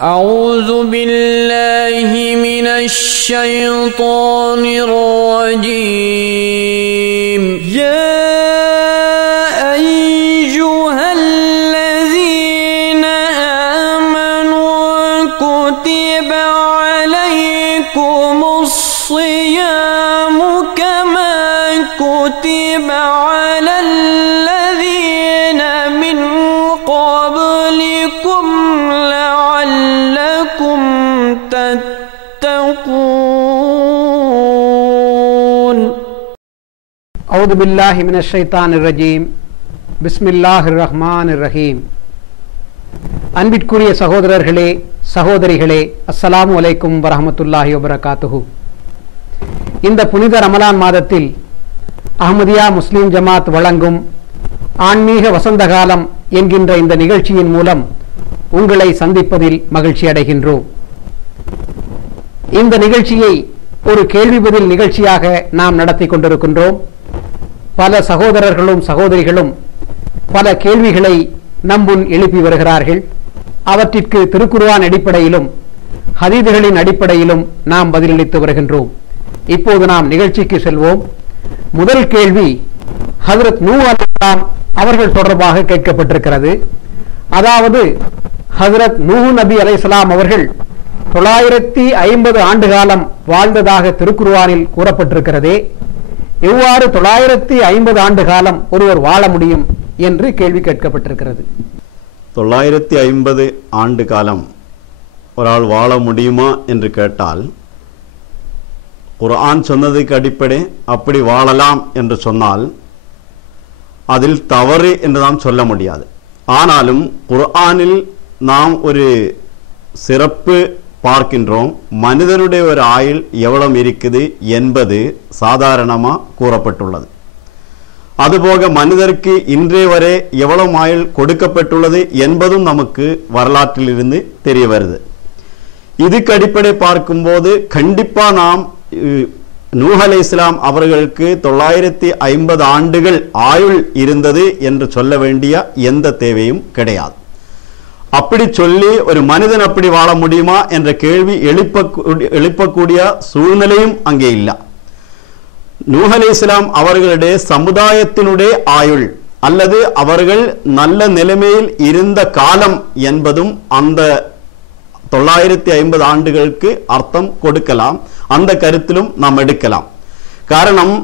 أعوذ بالله من الشيطان الرجيم يا أيها الذين آمنوا كتب عليكم الصيام كما كتب على الذين من قبلكم لعلكم تتقون. أعوذ بالله من الشيطان الرجيم. بسم الله الرحمن الرحيم. அன்பிற்குரிய சகோதரர்களே சகோதரிகளே, அஸ்ஸலாமு அலைக்கும் வரஹ்மத்துல்லாஹி வபரகாத்துஹு. இந்த புனித ரமலான் மாதத்தில் அஹ்மதியா முஸ்லிம் ஜமாத் வழங்கும் ஆன்மீக வசந்தகாலம் என்கின்ற இந்த நிகழ்ச்சியின் மூலம் உங்களை சந்திப்பதில் மகிழ்ச்சி அடைகின்றோம். இந்த நிகழ்ச்சியை ஒரு கேள்வி பதில் நிகழ்ச்சியாக நாம் நடத்தி கொண்டிருக்கின்றோம். பல சகோதரர்களும் சகோதரிகளும் பல கேள்விகளை நம்புன் எழுப்பி வருகிறார்கள். அவற்றிற்கு திருக்குர்ஆன் அடிப்படையிலும் ஹதீதுகளின் அடிப்படையிலும் நாம் பதிலளித்து வருகின்றோம். இப்போது நாம் நிகழ்ச்சிக்கு செல்வோம். முதல் கேள்வி ஹஜ்ரத் நூஹ் அலைஹிஸ்ஸலாம் அவர்கள் தொடர்பாக கேட்கப்பட்டிருக்கிறது. அதாவது ஹஜ்ரத் நூஹ் நபி அலைஹிஸ்ஸலாம் அவர்கள் 950 ஆண்டு காலம் வாழ்ந்ததாக திருக்குர்ஆனில் கூறப்பட்டிருக்கிறதே, எவ்வாறு 950 ஆண்டு காலம் ஒருவர் வாழ முடியும் என்று கேள்வி கேட்கப்பட்டிருக்கிறது. 950 ஆண்டு காலம் ஒரு ஆள் வாழ முடியுமா என்று கேட்டால், குர்ஆன் சொன்னதுக்கு அடிப்படை அப்படி வாழலாம் என்று சொன்னால் அதில் தவறு என்று நாம் சொல்ல முடியாது. ஆனாலும் குர்ஆனில் நாம் ஒரு சிறப்பு பார்க்கின்றோம். மனிதனுடைய ஒரு ஆயுள் எவ்வளவு இருக்குது என்பது சாதாரணமாக கூறப்பட்டுள்ளது. அதுபோக மனிதருக்கு இன்றே வரை எவ்வளவு ஆயுள் கொடுக்கப்பட்டுள்ளது என்பதும் நமக்கு வரலாற்றிலிருந்து தெரிய வருது. இதுக்கு அடிப்படை பார்க்கும்போது கண்டிப்பா நாம் நூஹ் அலைஹிஸ்ஸலாம் அவர்களுக்கு 950 ஆண்டுகள் ஆயுள் இருந்தது என்று சொல்ல வேண்டிய எந்த தேவையும் கிடையாது. அப்படி சொல்லி ஒரு மனிதன் அப்படி வாழ முடியுமா என்ற கேள்வி எழுப்பக்கூடிய சூழ்நிலையும் அங்கே இல்லை. நூஹ் அலைஹிஸ்ஸலாம் அவர்களுடைய சமுதாயத்தினுடைய ஆயுள் அல்லது அவர்கள் நல்ல நிலைமையில் இருந்த காலம் என்பதும் அந்த 950 ஆண்டுகளுக்கு அர்த்தம் கொடுக்கலாம். அந்த கருத்திலும் நாம் எடுக்கலாம். காரணம்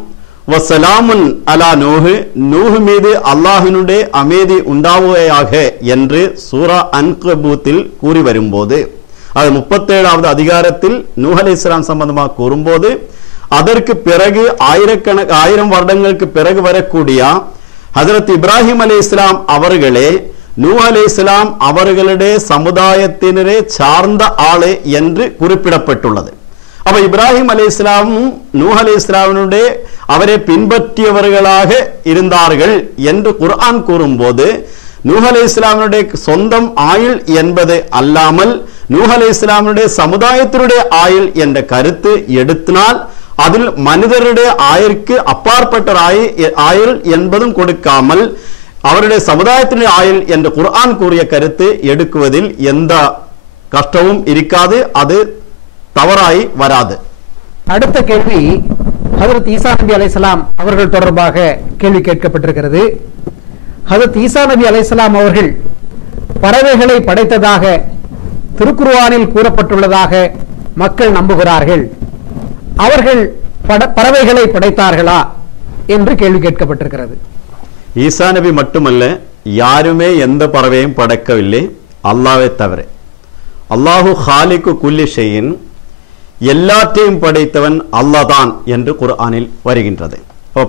வசலாமுன் அலா நூஹ், நூஹ் மீது அல்லாஹ்வினுடைய அமைதி உண்டாவுகையாக என்று சூரா அன்கபூத்தில் கூறி வரும்போது, அது 37வது அதிகாரத்தில் நூஹ் அலைஹிஸ்ஸலாம் சம்பந்தமாக கூறும்போது, அதற்கு பிறகு 1000 வருடங்களுக்கு பிறகு வரக்கூடிய ஹஜ்ரத் இப்ராஹிம் அலைஹிஸ்ஸலாம் அவர்களே நூஹ் அலைஹிஸ்ஸலாம் அவர்களுடைய சமுதாயத்தினரே சார்ந்த ஆளே என்று குறிப்பிடப்பட்டுள்ளது. அப்ப இப்ராஹிம் அலைஹிஸ்ஸலாமும் நூஹ் அலைஹிஸ்ஸலாமுடைய அவரை பின்பற்றியவர்களாக இருந்தார்கள் என்று குர்ஆன் கூறும்போது, நூஹ் அலைஹிஸ்ஸலாமுடைய சொந்தம் ஆயுள் என்பது அல்லாமல் நூஹ் அலைஹிஸ்ஸலாமுடைய சமுதாயத்தினுடைய ஆயுள் என்ற கருத்து எடுத்தினால் அதில் மனிதருடைய ஆயுளுக்கு அப்பாற்பட்ட ஆயுள் என்பதும் கொடுக்காமல் அவருடைய சமுதாயத்தினுடைய ஆயுள் என்று குர்ஆன் கூறிய கருத்து எடுக்குவதில் எந்த கஷ்டமும் இருக்காது. அது தவறாய் வராது. அடுத்த கேள்வி ஹஜ்ரத் ஈசா நபி அலைஹிஸ்ஸலாம் அவர்கள் தொடர்பாக கேள்வி கேட்கப்பட்டிருக்கிறது. ஹஜ்ரத் ஈசா நபி அலைஹிஸ்ஸலாம் அவர்கள் பறவைகளை படைத்ததாக திருக்குர்ஆனில் கூறப்பட்டுள்ளதாக மக்கள் நம்புகிறார்கள். அவர்கள் பறவைகளை படைத்தார்களா என்று கேள்வி கேட்கப்பட்டிருக்கிறது. ஈசா நபி மட்டுமல்ல, யாருமே எந்த பறவையும் படைக்கவில்லை அல்லாஹ்வை தவிர. அல்லாஹு ஹாலிக்கு குல்லி ஷைஇன், எல்லாத்தையும் படைத்தவன் அல்லாஹ் தான் என்று குர்ஆனில் வருகின்றது.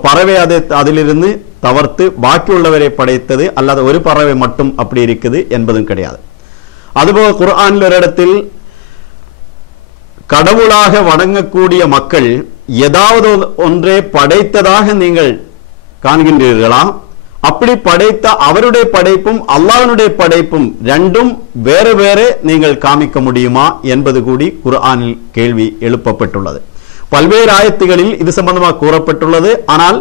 பறவை அதிலிருந்து தவிர்த்து பாக்கியுள்ளவரை படைத்தது அல்லாத ஒரு பறவை மட்டும் அப்படி இருக்குது என்பதும் கிடையாது. அதுபோல குர்ஆனில் ஒரு இடத்தில் கடவுளாக வணங்கக்கூடிய மக்கள் ஏதாவது ஒன்றை படைத்ததாக நீங்கள் காண்கின்றீர்களா? அப்படி படைத்த அவருடைய படைப்பும் அல்லாஹ்வுடைய படைப்பும் ரெண்டும் வேறு வேறு நீங்கள் காமிக்க முடியுமா என்பது கூடி குர்ஆனில் கேள்வி எழுப்பப்பட்டுள்ளது. பல்வேறு ஆயத்துகளில் இது சம்பந்தமாக கூறப்பட்டுள்ளது. ஆனால்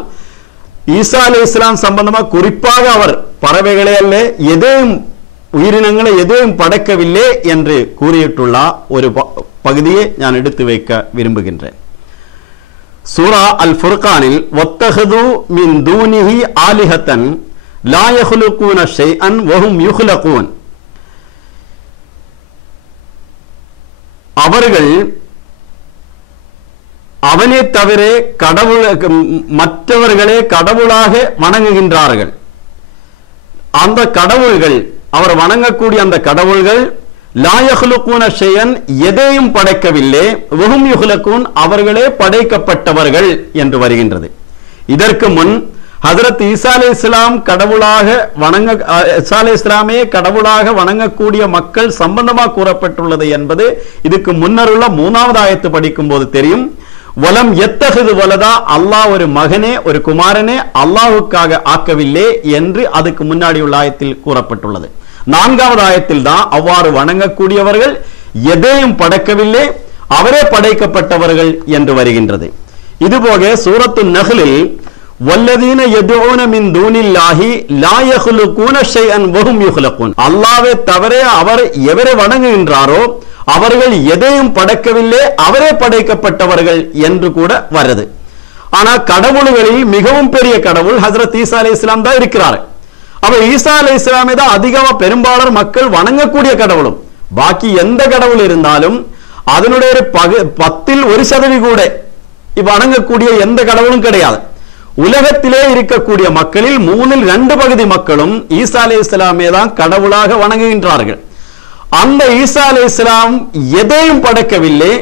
ஈசா அலைஹிஸ்ஸலாம் சம்பந்தமாக குறிப்பாக அவர் பறவைகளே அல்ல எதையும் உயிரினங்களை எதுவும் படைக்கவில்லை என்று கூறிയിട്ടുള്ള ஒரு பகுதியை நான் எடுத்து வைக்க விரும்புகின்றேன். சூரா அல் ஃபுர்கானில் வத்தஹது மின் தூனிஹி ஆலிஹத்தன் லா யஹ்லுகூன ஷைஅன் வஹும் யுஹ்லகூன். அவர்கள் அவனை தவிர மற்றவர்களே கடவுளாக வணங்குகின்றார்கள். அந்த கடவுள்கள், அவர் வணங்கக்கூடிய அந்த கடவுள்கள் லா யஹ்லுகூன ஷைஅன் எதையும் படைக்கவில்லை, வஹும் யுஹ்லகூன் அவர்களே படைக்கப்பட்டவர்கள் என்று வருகின்றது. இதற்கு முன் ஹஜ்ரத் ஈசா அலைஹிஸ்ஸலாம் கடவுளாக ஈசா அலைஹிஸ்ஸலாமே கடவுளாக வணங்கக்கூடிய மக்கள் சம்பந்தமாக கூறப்பட்டுள்ளது என்பது இதுக்கு முன்னர் உள்ள 3வது ஆயத்து படிக்கும் போது தெரியும். வலம் எத்தகுது வலதா, அல்லாஹ் ஒரு மகனே ஒரு குமாரனே அல்லாஹுக்காக ஆக்கவில்லை என்று அதுக்கு முன்னாடி உள்ள ஆயத்தில் கூறப்பட்டுள்ளது. 4வது ஆயத்தில் தான் அவ்வாறு வணங்கக்கூடியவர்கள் எதையும் படைக்கவில்லை, அவரே படைக்கப்பட்டவர்கள் என்று வருகின்றது. இதுபோக சூரத்து நஹ்லில் வல்லதீன யதுஊன மின் தூனில்லாஹி லா யஹ்லுகூன ஷைஅன் வஹும் யுஹ்லகூன், அல்லாஹ்வை தவிர அவர் எவரை வணங்குகின்றாரோ அவர்கள் எதையும் படைக்கவில்லை, அவரே படைக்கப்பட்டவர்கள் என்று கூட வருது. ஆனா கடவுள்களில் மிகவும் பெரிய கடவுள் ஹஜ்ரத் ஈசா அலைஹிஸ்ஸலாம் தான் இருக்கிறார். அவர் ஈசா அலைஹிஸ்ஸலாமை தான் அதிகமா பெரும்பாலர் மக்கள் வணங்கக்கூடிய கடவுளும். பாக்கி எந்த கடவுள் இருந்தாலும் அதனுடைய 10% கூட வணங்கக்கூடிய எந்த கடவுளும் கிடையாது. உலகத்திலே இருக்கக்கூடிய மக்களில் 2/3 மக்களும் ஈசா அலைஹிஸ்ஸலாமை தான் கடவுளாக வணங்குகின்றார்கள். அந்த ஈசா அலைஹிஸ்ஸலாம் எதையும் படைக்கவில்லை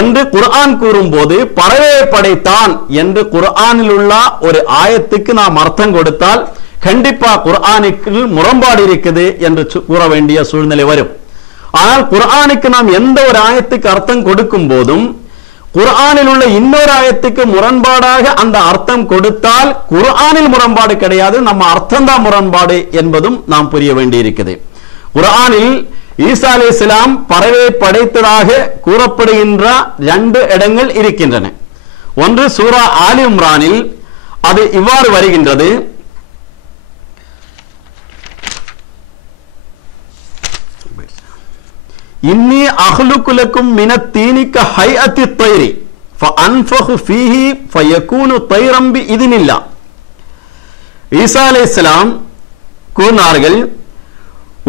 என்று குர்ஆன் கூறும்போது பறவையை படைத்தான் என்று குர்ஆனில் உள்ள ஒரு ஆயத்துக்கு நாம் அர்த்தம் கொடுத்தால் கண்டிப்பா குர்ஆனுக்கு முரண்பாடு இருக்குது என்று கூற வேண்டிய சூழ்நிலை வரும். ஆனால் குர்ஆனுக்கு நாம் எந்த ஒரு ஆயத்துக்கு அர்த்தம் கொடுக்கும் போதும் குர்ஆனில் உள்ள இன்னொரு ஆயத்துக்கு முரண்பாடாக அந்த அர்த்தம் கொடுத்தால் குர்ஆனில் முரண்பாடு கிடையாது, நம்ம அர்த்தம் தான் முரண்பாடு என்பதும் நாம் புரிய வேண்டியிருக்குது. குர்ஆனில் ஈசா அலைஹிஸ்ஸலாம் பறவையை படைத்ததாக கூறப்படுகின்ற 2 இடங்கள் இருக்கின்றன. ஒன்று சூரா ஆலி இம்ரானில் அது இவ்வாறு வருகின்றது. இன்னி அஹ்லுகு லக்கும் மினத் தீனி கஹைஅத்தி தைரி ஃபஅன்ஃபஹு ஃபீஹி ஃபயகூனு தைரம் பிஇذنில்லாஹ். ஈசா அலைஹிஸ்ஸலாம் கூறினார்கள்,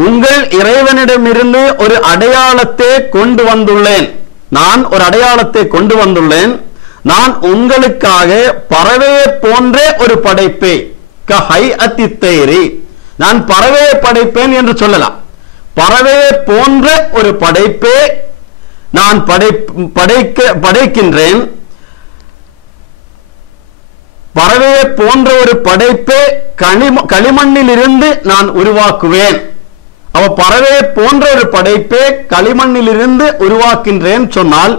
உங்கள் இறைவனிடமிருந்து ஒரு அடையாளத்தை கொண்டு வந்துள்ளேன், நான் ஒரு அடையாளத்தை கொண்டு வந்துள்ளேன், நான் உங்களுக்காக பறவையை போன்ற ஒரு படைப்பை கஹைஅத்தி தைரி, நான் பறவையை படைப்பேன் என்று சொல்லலாம். பறவையை போன்ற ஒரு படைப்பை நான் படைக்கின்றேன், பறவையை போன்ற ஒரு படைப்பை களிமண்ணில் இருந்து நான் உருவாக்குவேன். அவ பறவையை போன்ற ஒரு படைப்பை களிமண்ணில் இருந்து உருவாக்கின்றேன் சொன்னால்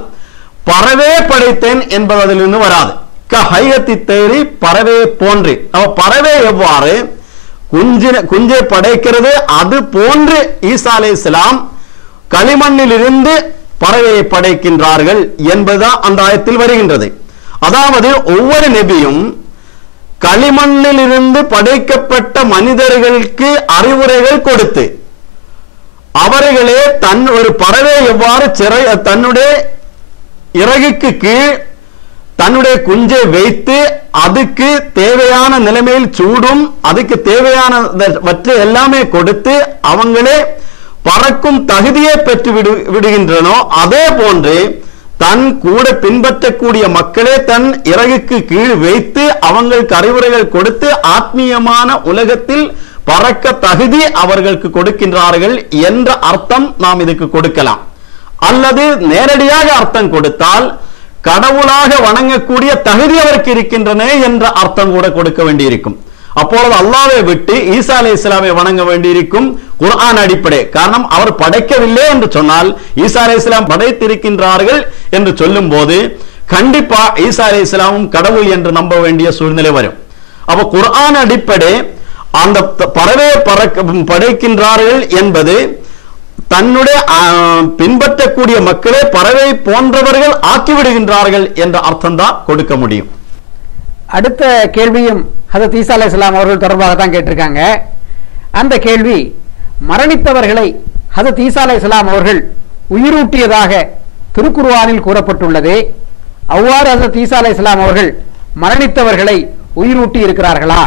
பறவையை படைத்தேன் என்பது அதிலிருந்து வராது. கஹைஅத்தி தைரி பறவையை போன்று, அவ பறவை எவ்வாறு குஞ்சை படைக்கிறது அது போன்று ஈசா அலைஹிஸ்ஸலாம் களிமண்ணில் இருந்து பறவையை படைக்கின்றார்கள் என்பதுதான் அந்த ஆயத்தில் வருகின்றது. அதாவது ஒவ்வொரு நபியும் களிமண்ணில் இருந்து படைக்கப்பட்ட மனிதர்களுக்கு அறிவுரைகள் கொடுத்து அவர்களே ஒரு பறவை எவ்வாறு தன்னுடைய இறகுக்கு கீழ் தன்னுடைய குஞ்சை வைத்து அதுக்கு தேவையான நிலைமையில் சூடும் அதுக்கு தேவையானவற்றை எல்லாமே கொடுத்து அவங்களே பறக்கும் தகுதியை பெற்று விடுகின்றனோ அதே போன்று தன் கூட பின்பற்றக்கூடிய மக்களே தன் இறகுக்கு கீழ் வைத்து அவங்களுக்கு அறிவுரைகள் கொடுத்து ஆத்மீயமான உலகத்தில் பறக்க தகுதி அவர்களுக்கு கொடுக்கின்றார்கள் என்ற அர்த்தம் நாம் இதுக்கு கொடுக்கலாம். அல்லது நேரடியாக அர்த்தம் கொடுத்தால் கடவுளாக வணங்கக்கூடிய தகுதி அவருக்கு இருக்கின்றன என்ற அர்த்தம் கூட கொடுக்க வேண்டியிருக்கும். அப்பொழுது அல்லாஹ்வை விட்டு ஈசா அலைஹிஸ்ஸலாமை வணங்க வேண்டியிருக்கும் குர்ஆன் அடிப்படை. காரணம், அவர் படைக்கவில்லை என்று சொன்னால் ஈசா அலைஹிஸ்ஸலாம் படைத்திருக்கின்றார்கள் என்று சொல்லும் போது கண்டிப்பா ஈசா அலைஹிஸ்ஸலாமும் கடவுள் என்று நம்ப வேண்டிய சூழ்நிலை வரும். அப்ப குர்ஆன் அடிப்படை அந்த பறவையை படைக்கின்றார்கள் என்பது தன்னுடைய பின்பற்றக்கூடிய மக்களை பறவை போன்றவர்கள் ஆக்கிவிடுகின்றார்கள் என்ற அர்த்தம் தான் கொடுக்க முடியும். அடுத்த கேள்வியும் ஹஜ்ரத் ஈசா அலைஹிஸ்ஸலாம் அவர்கள் தொடர்பாக தான் கேட்டிருக்காங்க. அந்த கேள்வி, மரணித்தவர்களை ஹதரத் ஈசா அலைஹிஸ்ஸலாம் அவர்கள் உயிரூட்டியதாக திருக்குர்ஆனில் கூறப்பட்டுள்ளதே, அவ்வாறு ஹதரத் ஈசா அலைஹிஸ்ஸலாம் அவர்கள் மரணித்தவர்களை உயிரூட்டி இருக்கிறார்களா?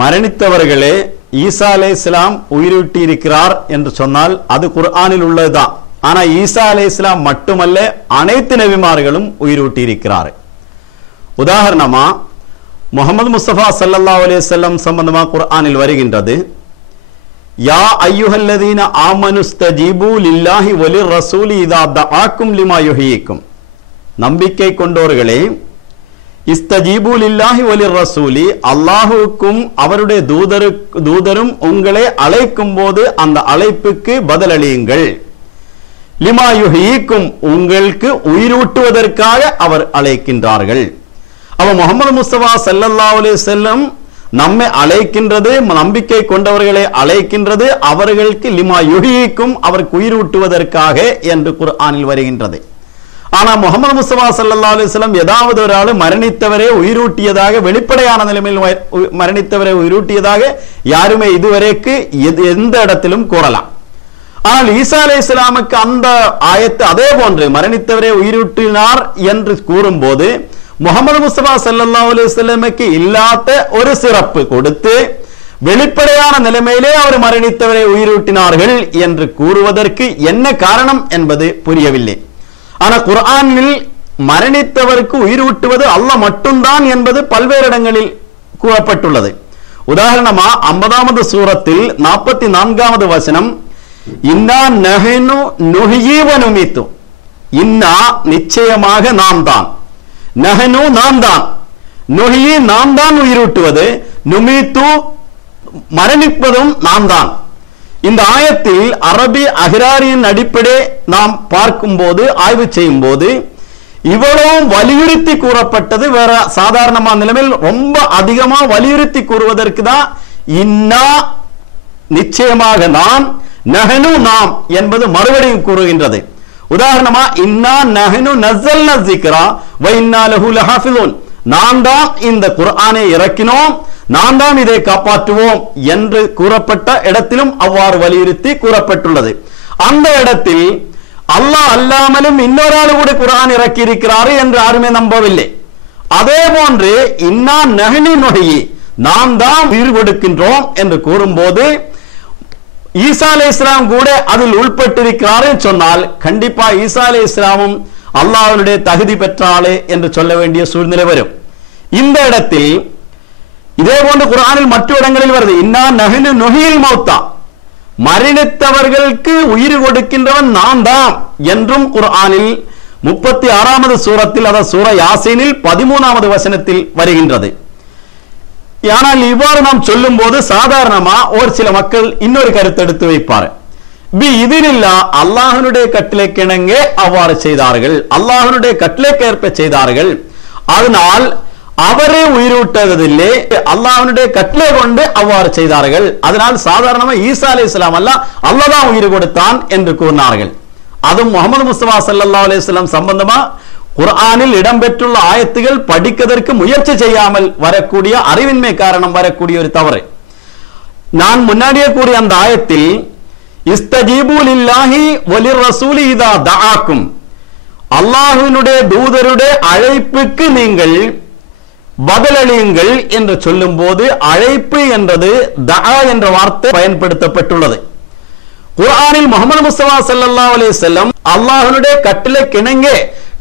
மரணித்தவர்களே ஈசா அலைஹிஸ்ஸலாம் உயிரூட்டி இருக்கிறார் என்று சொன்னால் அது குர்ஆனில் உள்ளதுதான். ஆனா ஈசா அலைஹிஸ்ஸலாம் மட்டுமல்ல, அனைத்து நபிமார்களும் உயிரூட்டி இருக்கிறார். உதாரணமா முஹம்மது முஸ்தபா ஸல்லல்லாஹு அலைஹி வஸல்லம் சம்பந்தமா குர்ஆனில் வருகின்றது, யா அய்யுஹல்லதீன ஆமனுஸ்தஜீபு லில்லாஹி வலிர் ரசூலி இதா தஆக்கும் லிமா யுஹ்யீக்கும். நம்பிக்கை கொண்டோர்களே, இஸ்தஜீபு லில்லாஹி வலிர் ரசூலி, அல்லாஹுவுக்கும் அவருடைய தூதரும் உங்களை அழைக்கும் போது அந்த அழைப்புக்கு பதிலளியுங்கள். லிமா யுஹ்யீக்கும், உங்களுக்கு உயிரூட்டுவதற்காக அவர் அழைக்கின்றார்கள். அவ முஹம்மது முஸ்தபா ஸல்லல்லாஹு அலைஹி வஸல்லம் நம்மை அழைக்கின்றது, நம்பிக்கை கொண்டவர்களை அழைக்கின்றது அவர்களுக்கு லிமா யுஹ்யீக்கும், அவருக்கு உயிரூட்டுவதற்காக என்று குர்ஆனில் வருகின்றது. ஆனா முஹம்மது முஸ்தபா ஸல்லல்லாஹு அலைஹி வஸல்லம் ஏதாவது ஒரு ஆளு மரணித்தவரே உயிரூட்டியதாக, வெளிப்படையான நிலைமையில் மரணித்தவரை உயிரூட்டியதாக யாருமே இதுவரைக்கு எந்த இடத்திலும் கூறலாம். ஆனால் ஈசா அலைஹிஸ்ஸலாமுக்கு அந்த ஆயத்து அதே போன்று மரணித்தவரை உயிரூட்டினார் என்று கூறும்போது முஹம்மது முஸ்தபா ஸல்லல்லாஹு அலைஹி வஸல்லமுக்கு இல்லாத ஒரு சிறப்பு கொடுத்து வெளிப்படையான நிலைமையிலே அவர் மரணித்தவரை உயிரூட்டினார்கள் என்று கூறுவதற்கு என்ன காரணம் என்பது புரியவில்லை. ஆனா குர்ஆனில் மரணித்தவருக்கு உயிரூட்டுவது அல்லாஹ் மட்டும்தான் என்பது பல்வேறு இடங்களில் கூறப்பட்டுள்ளது. உதாரணமா 50வது சூரத்தில் 44வது வசனம், இன்னா நஹ்னு நுஹ்யி வ நுமீத்து, இன்னா நிச்சயமாக நாம் தான், நஹ்னு நாம் தான், நுஹ்யி நாம் தான் உயிரூட்டுவது, நுமீத்து மரணிப்பதும் நாம் தான். இந்த ஆயத்தில் அரபி அஹ்ராரியின் அடிப்படை நாம் பார்க்கும்போது, ஆய்வு செய்யும் போது இவ்வளவு வலியுறுத்தி கூறப்பட்டது வேற சாதாரணமான நிலைமையில் ரொம்ப அதிகமா வலியுறுத்தி கூறுவதற்கு தான் இன்னா நிச்சயமாக நாம், நஹ்னு நாம் என்பது மறுபடியும் கூறுகின்றது. உதாரணமா இன்னா நஹ்னு நஸல்னா ஸிக்ரா வ இன்னா லஹு லஹாஃபிஸூன், நாம் தான் இந்த குர்ஆனை இறக்கினோம், நாம் தான் இதை காப்பாற்றுவோம் என்று கூறப்பட்ட இடத்திலும் அவ்வாறு வலியுறுத்தி கூறப்பட்டுள்ளது. அந்த இடத்தில் அல்லாஹ் அல்லாமலும் இன்னொரு ஆளு கூட குர்ஆன் இறக்கி இருக்கிறாரு என்று யாருமே நம்பவில்லை. அதே போன்று இன்னா நஹ்னு நுஹ்யி, நாம் தான் உயிர் கொடுக்கின்றோம் என்று கூறும்போது ஈசா அலைஹிஸ்ஸலாம் கூட அதில் உள்பட்டிருக்கிறார் சொன்னால் கண்டிப்பா ஈசா அலைஹிஸ்ஸலாமும் அல்லாஹ்வுடைய தகுதி பெற்றாளே என்று சொல்ல வேண்டிய சூழ்நிலை வரும். இந்த இடத்தில் இதே போன்று குர்ஆனில் மற்ற இடங்களில் வருது, இன்னா நஹ்னு நுஹ்யில் மௌத்தா, மரணித்தவர்களுக்கு உயிர் கொடுக்கின்றவன் நான் தான் என்றும் குர்ஆனில் 36வது சூரத்தில், அதாவது சூரா யாசீனில் 13வது வசனத்தில் வருகின்றது. ஆனால் இவ்வாறு நாம் சொல்லும் போது சாதாரணமா ஒரு சில மக்கள் இன்னொரு கருத்து எடுத்து வைப்பார், இதினில்லா அல்லாஹ்வுடைய கட்டளைக்கிணங்க அவ்வாறு செய்தார்கள், அல்லாஹ்வுடைய கட்டளைக்கேற்ப செய்தார்கள், அதனால் அவரே உயிரூட்டுவதில்லை, அல்லாஹ்வுடைய கட்டளை கொண்டு அவ்வாறு செய்தார்கள், அதனால் சாதாரணமா ஈசா அலைஹிஸ்ஸலாம் அல்லாஹ் தான் உயிர் கொடுத்தான் என்று கூறினார்கள். அதுவும் முஹம்மது முஸ்தபா ஸல்லல்லாஹு அலைஹி வஸல்லம் சம்பந்தமா குர்ஆனில் இடம்பெற்றுள்ள ஆயத்துகள் படிப்பதற்கு முயற்சி செய்யாமல் வரக்கூடிய அறிவின்மை காரணம் வரக்கூடிய ஒரு தவறு. நான் முன்னாடியே கூறிய அந்த ஆயத்தில் இஸ்தஜீபு லில்லாஹி வலிர் ரசூலி இதா தஆக்கும், அல்லாஹ்வினுடைய தூதருடைய அழைப்புக்கு நீங்கள் பதிலளியுங்கள் என்று சொல்லும் போது அழைப்பு என்றது தஆ என்ற வார்த்தை பயன்படுத்தப்பட்டுள்ளது. குர்ஆனில் முஹம்மது முஸ்தபா ஸல்லல்லாஹு அலைஹி வஸல்லம் அல்லாஹ்வுடைய கட்டளை கிணங்க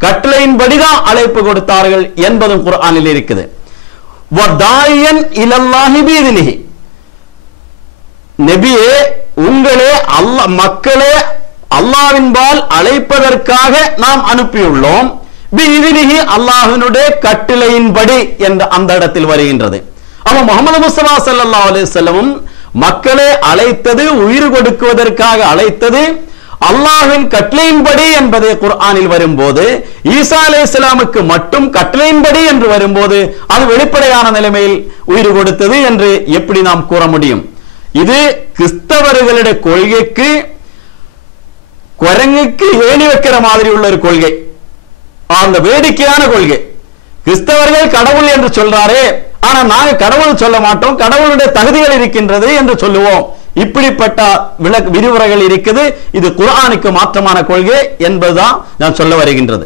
கட்டளையின்படிதான் அழைப்பு கொடுத்தார்கள் என்பதும் குர்ஆனில் இருக்குது. வதாயன் இலல்லாஹி பிஇذنஹி, நபியே உங்களே அல்லாஹ் மக்களே அல்லாஹ்வின்பால் அழைப்பதற்காக நாம் அனுப்பியுள்ளோம், பிஇذنஹி அல்லாஹ்வினுடைய கட்டளையின்படி என்ற அந்த இடத்தில் வருகின்றது. அப்ப முஹம்மது முஸ்தபா ஸல்லல்லாஹு அலைஹி வஸல்லம் மக்களை அழைத்தது, உயிர் கொடுக்குவதற்காக அழைத்தது அல்லாஹ்வின் கட்டளையின்படி என்பதை குர்ஆனில் வரும்போது, ஈசா அலைஹிஸ்ஸலாமுக்கு மட்டும் கட்டளையின்படி என்று வரும்போது அது வெளிப்படையான நிலைமையில் உயிர் கொடுத்தது என்று எப்படி நாம் கூற முடியும்? இது கிறிஸ்தவர்களுடைய கொள்கைக்கு குரங்குக்கு ஏணி வைக்கிற மாதிரி உள்ள ஒரு கொள்கை, அந்த வேடிக்கையான கொள்கை. கிறிஸ்தவர்கள் கடவுள் என்று சொல்றாரே, ஆனா நாங்க கடவுள் சொல்ல மாட்டோம், கடவுளுடைய தகுதிகள் இருக்கின்றது என்று சொல்லுவோம் இப்படிப்பட்ட விரிவுரைகள் இருக்குது. இது குர்ஆனுக்கு மாற்றமான கொள்கை என்பதுதான் நான் சொல்ல வருகின்றது.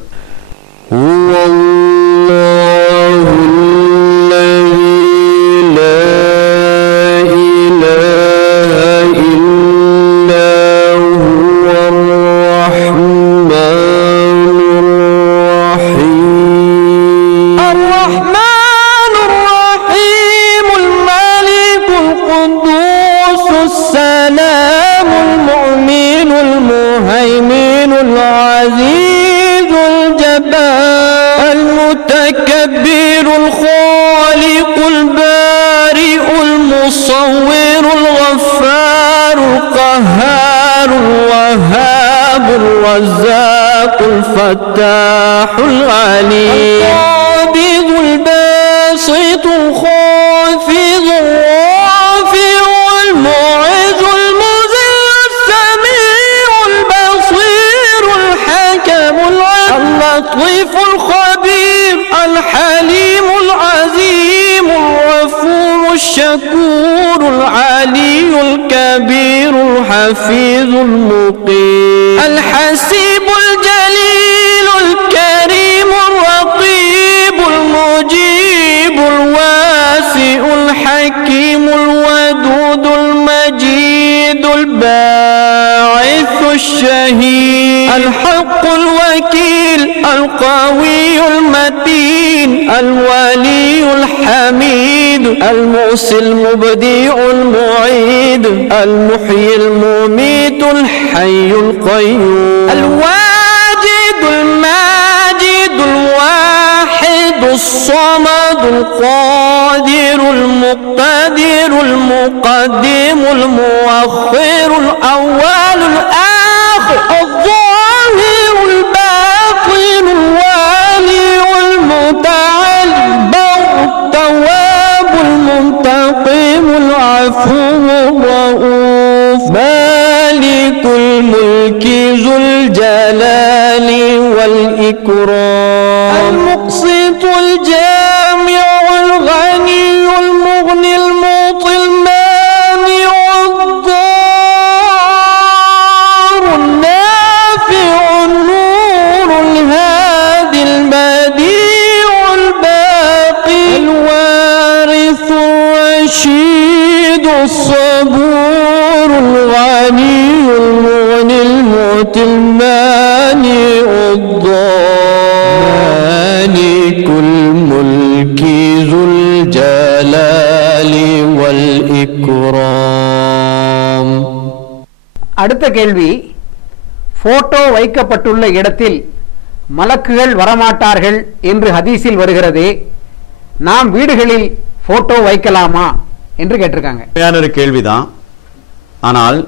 المتكبر الخالق البارئ المصور الغفار القهار الوهاب الرزاق الفتاح العليم القابض الباسط الخافض الرافع المعز المذل السميع البصير الحكم اللطيف الخبير الحليم العظيم الغفور الشكور العلي الكبير الحفيظ المقيم الحسيب الجليل الكريم الرقيب المجيب الواسع الحكيم الودود المجيد الباعث الشهيد الحق الوكيل القوي المتين الولي الحميد المحصي المبدع المعيد المحيي المميت الحي القيوم الواجد الماجد الواحد الصمد القادر المقتدر المقدم المؤخر الأول الآخر الظاهر الباطن الوالي المتعالي التواب المنتقم العفو الرؤوف مالك الملك ذو الجلال والإكرام المقسط الجامع الغني المغني المعطي المانع الضار النافع النور الهادي البديع الباقي الوارث الرشيد الصبور الغني المغني المعطي المانع مالك الملك ذو الجلال والإكرام. அடுத்த கேள்வி, போட்டோ வைக்கப்பட்டுள்ள இடத்தில் மலக்குகள் வரமாட்டார்கள் என்று ஹதீஸில் வருகிறதே, நாம் வீடுகளில் போட்டோ வைக்கலாமா என்று கேட்டிருக்காங்க. ஒரு கேள்விதான். ஆனால்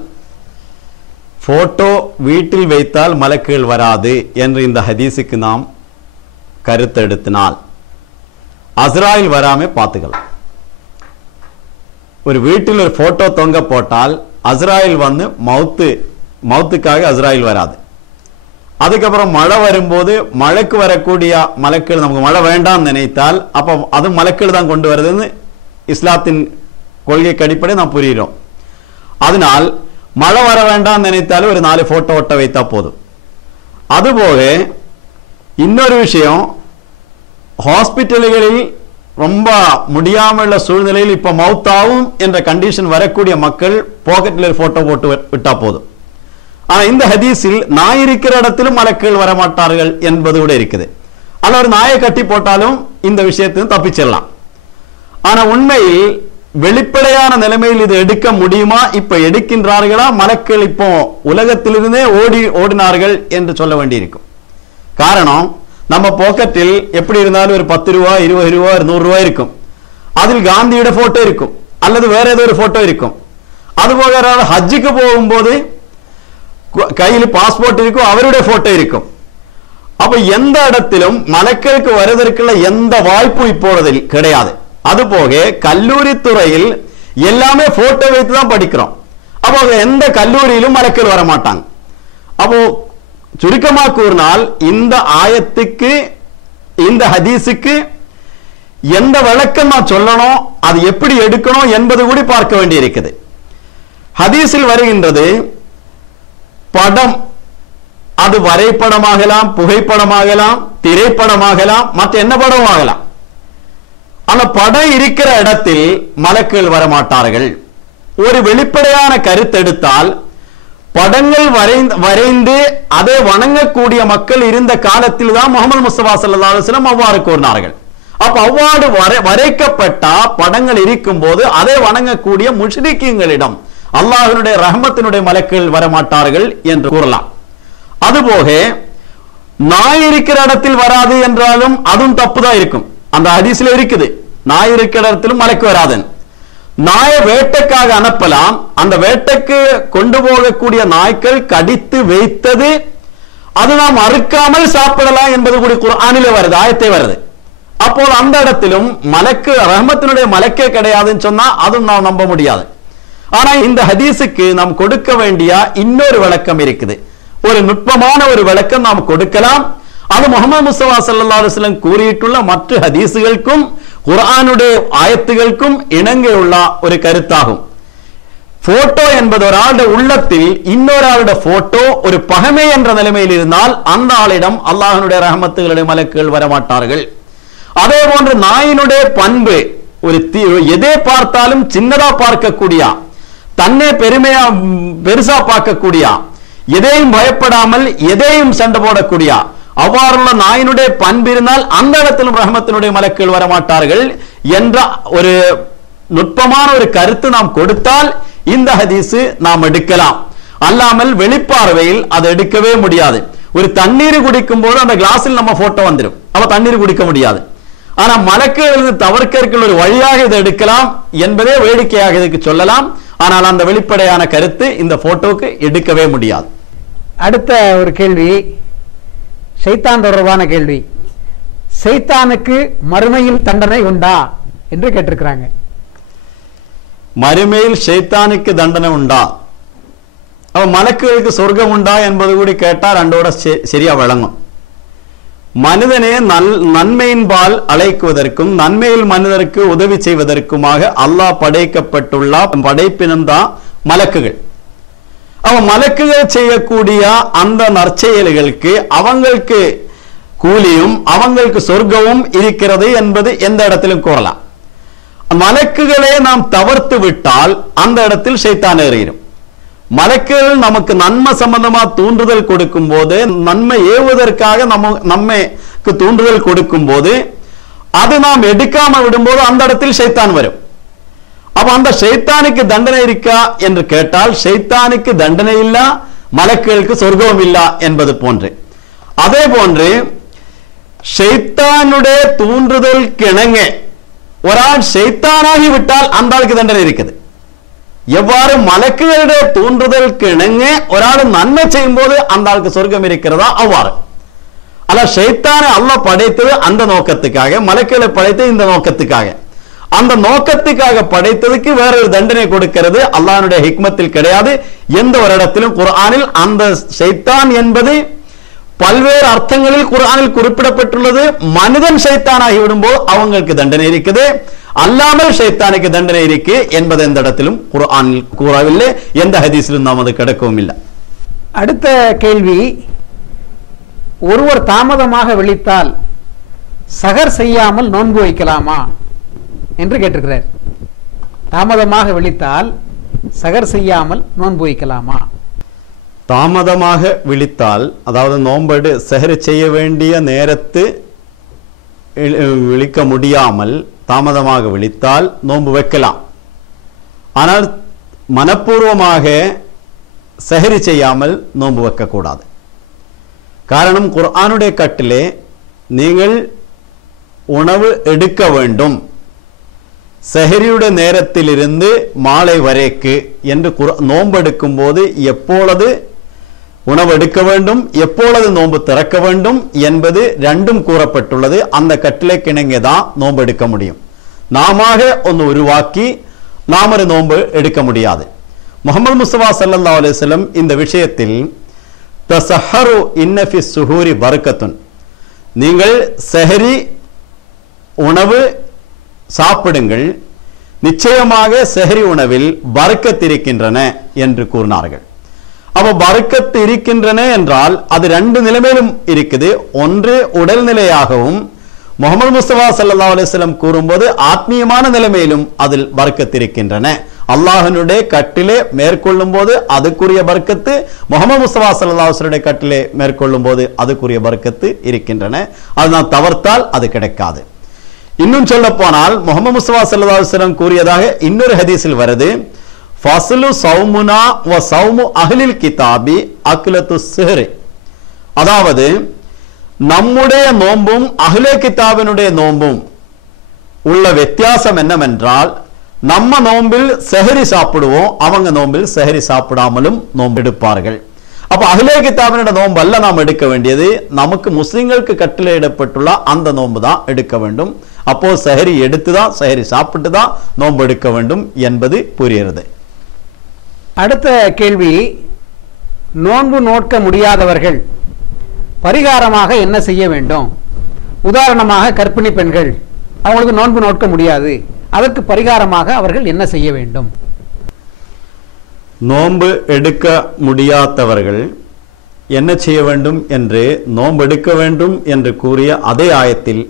போட்டோ வீட்டில் வைத்தால் மலக்குகள் வராது என்று இந்த ஹதீஸுக்கு நாம் கருத்தெடுத்தினால் அஸ்ராயில் வராம பார்த்துக்கலாம். ஒரு வீட்டில் ஒரு போட்டோ தொங்க போட்டால் அஸ்ராயில் வந்து மௌத்துக்காக அஸ்ராயில் வராது. அதுக்கப்புறம் மழை வரும்போது மழைக்கு வரக்கூடிய மலக்குகள் நமக்கு மழை வேண்டாம் நினைத்தால் அப்போ அது மலக்குகள் தான் கொண்டு வருதுன்னு இஸ்லாத்தின் கொள்கைக்கு அடிப்படை நாம் புரிகிறோம். அதனால் மழை வர வேண்டாம் நினைத்தாலும் ஒரு 4 போட்டோ ஒட்ட வைத்தா போதும். அதுபோக இன்னொரு விஷயம், ஹாஸ்பிட்டல்களில் ரொம்ப முடியாமல் சூழ்நிலையில் இப்ப மௌத்தாவும் என்ற கண்டிஷன் வரக்கூடிய மக்கள் பாக்கெட்டில் போட்டோ போட்டு விட்டா போதும். ஆனா இந்த ஹதீஸில் நாய் இருக்கிற இடத்திலும் மலக்குகள் வரமாட்டார்கள் என்பது கூட இருக்குது. அல்ல ஒரு நாயை கட்டி போட்டாலும் இந்த விஷயத்தையும் தப்பிச்சிடலாம். ஆனா உண்மையில் வெளிப்படையான நிலைமையில் இது எடுக்க முடியுமா? இப்ப எடுக்கின்றார்களா? மலக்குகள் இப்போ உலகத்திலிருந்தே ஓடினார்கள் என்று சொல்ல வேண்டியிருக்கும். காரணம், நம்ம பாக்கெட்டில் எப்படி இருந்தாலும் ஒரு 10 ரூபாய் 20 ரூபாய் 100 ரூபாய் இருக்கும். அதில் காந்தியோட போட்டோ இருக்கும் அல்லது வேற ஏதோ ஒரு போட்டோ இருக்கும். அதுபோக ஹஜ்ஜுக்கு போகும்போது கையில் பாஸ்போர்ட் இருக்கும், அவருடைய போட்டோ இருக்கும். அப்ப எந்த இடத்திலும் மலக்களுக்கு வருவதற்குள்ள எந்த வாய்ப்பும் இப்போது கிடையாது. அதுபோக கல்லூரி துறையில் எல்லாமே போட்டோ வைத்து தான் படிக்கிறோம். அப்போ எந்த கல்லூரியிலும் மலக்கள் வர மாட்டாங்க. அப்போ சுருக்கமாக கூறினால் இந்த ஆயத்துக்கு இந்த ஹதீஸுக்கு எந்த விளக்கம் நான் சொல்லணும், அது எப்படி எடுக்கணும் என்பது கூட பார்க்க வேண்டி இருக்குது. ஹதீஸில் வருகின்றது, படம் அது வரைபடமாகலாம், புகைப்படமாகலாம், திரைப்படமாகலாம், மற்ற என்ன படம் ஆகலாம். அந்த படம் இருக்கிற இடத்தில் மலக்குகள் வரமாட்டார்கள். ஒரு வெளிப்படையான கருத்தெடுத்தால், படங்கள் வரைந்து அதை வணங்கக்கூடிய மக்கள் இருந்த காலத்தில் தான் முஹம்மது முஸ்தபா ஸல்லல்லாஹு அலைஹி வஸல்லம் அவ்வாறு கூறினார்கள். அப்ப அவ்வாறு வரைக்கப்பட்ட படங்கள் இருக்கும் போது அதை வணங்கக்கூடிய முஷ்ரிக்கீங்களிடம் அல்லாஹ்வினுடைய ரஹ்மத்தினுடைய மலக்குகள் வரமாட்டார்கள் என்று கூறலாம். அதுபோக நாய் இருக்கிற இடத்தில் வராது என்றாலும் அதுவும் தப்புதான் இருக்கும். அந்த ஹதீஸ்ல இருக்குது, நாய் இருக்கிற இடத்திலும் மலக்கு வராதன். நாயை வேட்டைக்காக அனுப்பலாம், அந்த வேட்டைக்கு கொண்டு போகக்கூடிய நாய்க்கள் கடித்து வைத்தது அது நாம் அறுக்காமல் சாப்பிடலாம் என்பது கூட குர்ஆனிலே வருது, ஆயத்தை வருது. அப்போ அந்த இடத்திலும் மலக்கு ரஹ்மத்தினுடைய மலக்கே கிடையாதுன்னு சொன்னா அதுவும் நாம் நம்ப முடியாது. ஆனா இந்த ஹதீஸுக்கு நாம் கொடுக்க வேண்டிய இன்னொரு விளக்கம் இருக்குது. ஒரு நுட்பமான ஒரு விளக்கம் நாம் கொடுக்கலாம். அது முஹம்மது முஸ்தபா ஸல்லல்லாஹு அலைஹி வஸல்லம் கூறிയിട്ടുள்ள மற்ற ஹதீஸுகளுக்கும் குர்ஆனுடைய ஆயத்துகளுக்கும் இணங்கியுள்ள ஒரு கருத்தாகும். போட்டோ என்பது ஒரு ஆளுடைய உள்ளத்தில் இன்னொரு ஆளுடைய போட்டோ ஒரு பகமை என்ற நிலைமையில் இருந்தால் அந்த ஆளிடம் அல்லாஹ்வினுடைய ரஹ்மத்துகளுடைய மலக்குகள் வரமாட்டார்கள். அதே போன்று நாயினுடைய பண்பு ஒரு எதை பார்த்தாலும் சின்னதா பார்க்கக்கூடிய, தன்னை பெருசா பார்க்கக்கூடிய, எதையும் பயப்படாமல் எதையும் சண்டை போடக்கூடிய அவ்வாறுள்ள நாயினுடைய பண்பு இருந்தால் அந்த இடத்திலும் ரஹ்மத்தினுடைய மலக்குகள் வரமாட்டார்கள் என்ற ஒரு நுட்பமான ஒரு கருத்து நாம் கொடுத்தால் இந்த ஹதீஸ் நாம் எடுக்கலாம். அல்லாமல் வெளிப்பார்வையில் அதை எடுக்கவே முடியாது. ஒரு தண்ணீர் குடிக்கும் போது அந்த கிளாஸில் நம்ம போட்டோ வந்துடும், அப்ப தண்ணீர் குடிக்க முடியாது. ஆனா மலக்குகள் தவிர்க்க ஒரு வழியாக இதை எடுக்கலாம் என்பதே வேடிக்கையாக இதுக்கு சொல்லலாம். ஆனால் அந்த வெளிப்படையான கருத்து இந்த போட்டோக்கு எடுக்கவே முடியாது. அடுத்த ஒரு கேள்வி ஷைத்தான் தொடர்பான கேள்வி. ஷைத்தானுக்கு மறுமையில் தண்டனை உண்டா என்று கேட்டிருக்கிறாங்க. மறுமையில் ஷைத்தானுக்கு தண்டனை உண்டா, அவ மலக்குகளுக்கு சொர்க்கம் உண்டா என்பது கூட கேட்டால் ரெண்டோட சரியா விளங்கும். மனிதனே நன்மையின்பால் அழைக்குவதற்கும் நன்மையில் மனிதருக்கு உதவி செய்வதற்குமாக அல்லாஹ் படைக்கப்பட்டுள்ள படைப்பினம்தான் மலக்குகள். அவன் மலக்குகள் செய்யக்கூடிய அந்த நற்செயல்களுக்கு அவங்களுக்கு கூலியும் அவங்களுக்கு சொர்க்கமும் இருக்கிறது என்பது எந்த இடத்திலும் கூறலாம். மலக்குகளே நாம் தவிர்த்து விட்டால் அந்த இடத்தில் ஷைத்தான் ஏறுகிறோம். மலக்குகள் நமக்கு நன்மை சம்பந்தமா தூண்டுதல் கொடுக்கும் போது, நன்மை ஏவுவதற்காக நமக்கு தூண்டுதல் கொடுக்கும் போது அது நாம் எடுக்காம விடும்போது அந்த இடத்தில் ஷைத்தான் வரும். அப்ப அந்த ஷைத்தானுக்கு தண்டனை இருக்கா என்று கேட்டால் ஷைத்தானுக்கு தண்டனை இல்ல, மலக்குகளுக்கு சொர்க்கம் இல்ல என்பது போன்று. அதே போன்று ஷைத்தானுடைய தூண்டுதல் கிணங்க ஒரு ஆள் ஷைத்தானாகி விட்டால் அந்த ஆளுக்கு தண்டனை இருக்குது. எவ்வாறு மலக்குகளுடைய தூண்டுதல் கிணங்க ஒரு ஆள் நன்மை செய்யும் போது அந்த ஆளுக்கு சொர்க்கம் இருக்கிறதா அவ்வாறு. அல்ல, ஷைத்தானை அல்லாஹ் படைத்தது அந்த நோக்கத்துக்காக, மலக்குகளை படைத்தது இந்த நோக்கத்துக்காக. அந்த நோக்கத்துக்காக படைத்ததுக்கு வேற ஒரு தண்டனை கொடுக்கிறது அல்லாஹ்வுடைய ஹிக்மத்தில் கிடையாது. எந்த ஒரு இடத்திலும் குர்ஆனில் அந்த ஷைத்தான் என்பது பல்வேறு அர்த்தங்களில் குர்ஆனில் குறிப்பிடப்பட்டுள்ளது. மனிதன் ஷைத்தானாகி விடும்போது அவங்களுக்கு தண்டனை இருக்குது, அல்லாமல் ஷைத்தானுக்கு தண்டனை இருக்கு என்பது எந்த இடத்திலும் குர்ஆனில் கூறவில்லை, எந்த ஹதீஸிலும் நாம் அது கிடைக்கவும் இல்லை. அடுத்த கேள்வி, ஒருவர் தாமதமாக விழித்தால் சகர் செய்யாமல் நோன்பு வைக்கலாமா என்று கேட்டிருக்கிறார். தாமதமாக விழித்தால் சகர் செய்யாமல் நோன்பு வைக்கலாமா? தாமதமாக விழித்தால், அதாவது நோன்படு சஹர் செய்ய வேண்டிய நேரத்து விழிக்க முடியாமல் தாமதமாக விழித்தால் நோன்பு வைக்கலாம். ஆனால் மனப்பூர்வமாக சஹரி செய்யாமல் நோன்பு வைக்கக்கூடாது. காரணம், குர்ஆனுடைய கட்டிலே நீங்கள் உணவு எடுக்க வேண்டும் சஹரியுடைய நேரத்திலிருந்து மாலை வரைக்கு என்று நோன்பெடுக்கும் போது எப்பொழுது உணவு எடுக்க வேண்டும், எப்பொழுது நோன்பு திறக்க வேண்டும் என்பது ரெண்டும் கூறப்பட்டுள்ளது. அந்த கட்டளை கிணங்கதான் நோன்பு எடுக்க முடியும். நாம ஒன்று உருவாக்கி நாம ஒரு நோன்பு எடுக்க முடியாது. முஹம்மது முஸ்தபா ஸல்லல்லாஹு அலைஹி வஸல்லம் இந்த விஷயத்தில் தஸஹரு இன்ன ஃபி ஸுஹூரி பரக்கத்துன், நீங்கள் சஹரி உணவு சாப்பிடுங்கள், நிச்சயமாக செஹரி உணவில் பரக்கத் இருக்கின்றன என்று கூறினார்கள். அப்ப பரக்கத் இருக்கின்றன என்றால் அது ரெண்டு நிலைமையிலும் இருக்குது. ஒன்று உடல்நிலையாகவும் முஹம்மது முஸ்தபா ஸல்லல்லாஹு அலைஹி வஸல்லம் கூறும்போது ஆத்மீயமான நிலைமையிலும் அதில் பரக்கத் இருக்கின்றன. அல்லாஹ்வினுடைய கட்டிலே மேற்கொள்ளும் போது அதுக்குரிய பரக்கத்து, முஹம்மது முஸ்தபா ஸல்லல்லாஹு அலைஹி வஸல்லம் கட்டிலே மேற்கொள்ளும் போது அதுக்குரிய பரக்கத்து இருக்கின்றன. அது நான் தவிர்த்தால் அது கிடைக்காது. இன்னும் சொல்ல போனால் முஹம்மது முஸ்தபா ஸல்லல்லாஹு அலைஹி வஸல்லம் கூறியதாக இன்னொரு ஹதீஸில் வருது, ஃபஸ்லு சௌமுனா வ சௌமு அஹ்லில் கிதாபி அக்லத்து சிஹ்ர். அதாவது நம்முடைய நோன்பும் அஹ்லே கிதாபினுடைய நோன்பும் உள்ள வித்தியாசம் என்னவென்றால், நம்ம நோம்பில் செஹரி சாப்பிடுவோம், அவங்க நோம்பில் செஹரி சாப்பிடாமலும் நோன்பு எடுப்பார்கள். அப்ப அஹ்லே கிதாபினுடைய நோன்பு அல்ல நாம் எடுக்க வேண்டியது, நமக்கு முஸ்லிம்களுக்கு கட்டளையிடப்பட்டுள்ள அந்த நோன்பு தான் எடுக்க வேண்டும். அப்போ செஹரி எடுத்துதான், செஹரி சாப்பிட்டு தான் நோன்பு எடுக்க வேண்டும் என்பது புரிகிறது. அடுத்த கேள்வி, நோன்பு நோக்க முடியாதவர்கள் பரிகாரமாக என்ன செய்ய வேண்டும்? உதாரணமாக கர்ப்பிணி பெண்கள், அவங்களுக்கு நோன்பு நோக்க முடியாது, அதற்கு பரிகாரமாக அவர்கள் என்ன செய்ய வேண்டும்? நோன்பு எடுக்க முடியாதவர்கள் என்ன செய்ய வேண்டும் என்று நோன்பு எடுக்க வேண்டும் என்று கூறிய அதே ஆயத்தில்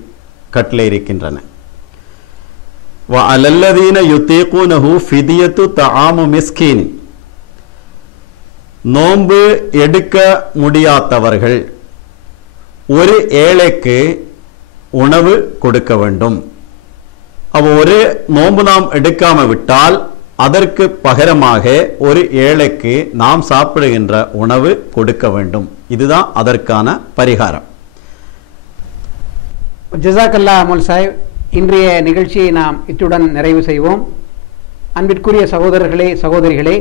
கட்டளை இருக்கின்றன. வஅலல்லதீன யுதீகுனஹு ஃபிதியத்து தஆமு மிஸ்கீன். நோன்பு எடுக்க முடியாதவர்கள் ஒரு ஏழைக்கு உணவு கொடுக்க வேண்டும். அப்போ ஒரு நோன்பு நாம் எடுக்காம விட்டால் அதற்கு பகரமாக ஒரு ஏழைக்கு நாம் சாப்பிடுகின்ற உணவு கொடுக்க வேண்டும். இதுதான் அதற்கான பரிகாரம். ஜஸாக்கல்லா அமுல் சாஹிப், இன்றைய நிகழ்ச்சியை நாம் இத்துடன் நிறைவு செய்வோம். அன்பிற்குரிய சகோதரர்களே, சகோதரிகளே,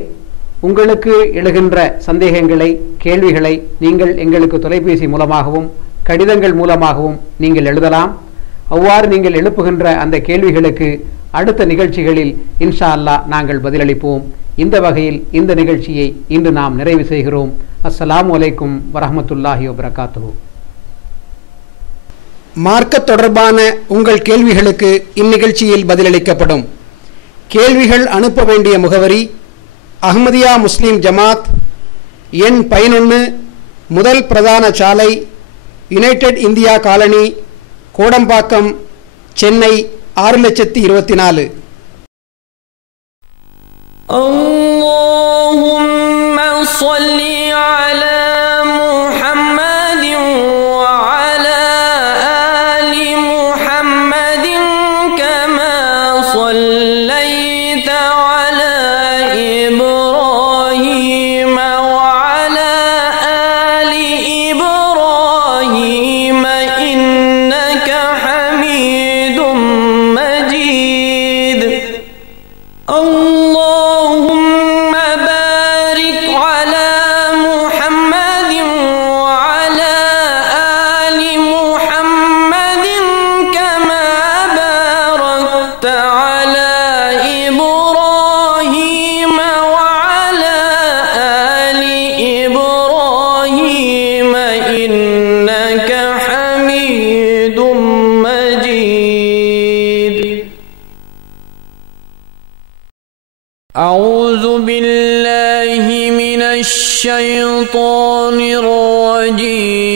உங்களுக்கு எழுகின்ற சந்தேகங்களை, கேள்விகளை நீங்கள் எங்களுக்கு தொலைபேசி மூலமாகவும் கடிதங்கள் மூலமாகவும் நீங்கள் எழுதலாம். அவ்வாறு நீங்கள் எழுப்புகின்ற அந்த கேள்விகளுக்கு அடுத்த நிகழ்ச்சிகளில் இன்ஷா அல்லாஹ் நாங்கள் பதிலளிப்போம். இந்த வகையில் இந்த நிகழ்ச்சியை இன்று நாம் நிறைவு செய்கிறோம். அஸ்ஸலாமு அலைக்கும் வரஹ்மத்துல்லாஹி வபரகாத்துஹு. மார்க்க தொடர்பான உங்கள் கேள்விகளுக்கு இந்நிகழ்ச்சியில் பதிலளிக்கப்படும். கேள்விகள் அனுப்ப வேண்டிய முகவரி: அஹ்மதியா முஸ்லிம் ஜமாத், எண் 11, முதல் பிரதான சாலை, United India colony, Kodambakkam, Chennai 6024. اللهم صل على محمد وعلى آل محمد كما صليت على إبراهيم وعلى آل إبراهيم إنك حميد مجيد. اللهم بارك على محمد وعلى آل محمد كما باركت على إبراهيم وعلى آل إبراهيم إنك حميد مجيد. أعوذ بالله من الشيطان الرجيم.